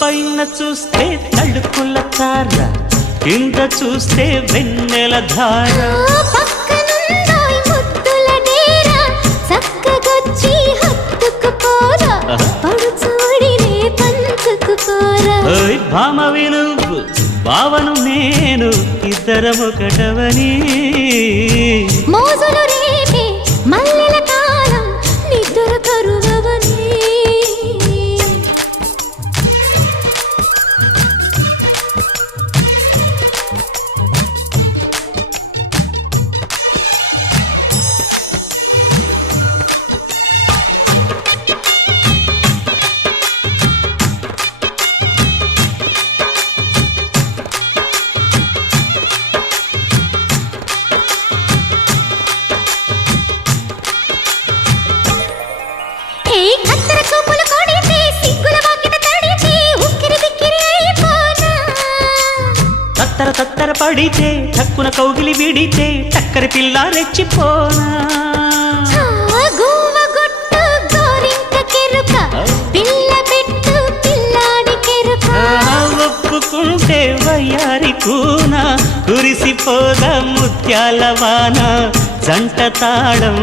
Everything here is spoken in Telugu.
పైన చూస్తే తడుకుల తార, కింద చూస్తే వెన్నెల ధార. పక్కనుందోయ్ ముద్దుల డేరా, చక్కగొచ్చి హత్తుకుపోరా, పడుచూడినే పంచుకుపోరా. ఓయ్ భామ వినువ్వు, భావను నేను, ఇద్దరమొకటవని. మోజులు రేపే మల్లెల కాలం, నిద్ర కరువవని. తత్తర తత్తర పడితే టక్కున కౌగిలి విడితే టక్కరి పిల్ల రెచ్చిపోనా. ఒప్పుకుంటే వయ్యారి కూన, కురిసిపోద ముత్యాల వాన, జంట తాళం.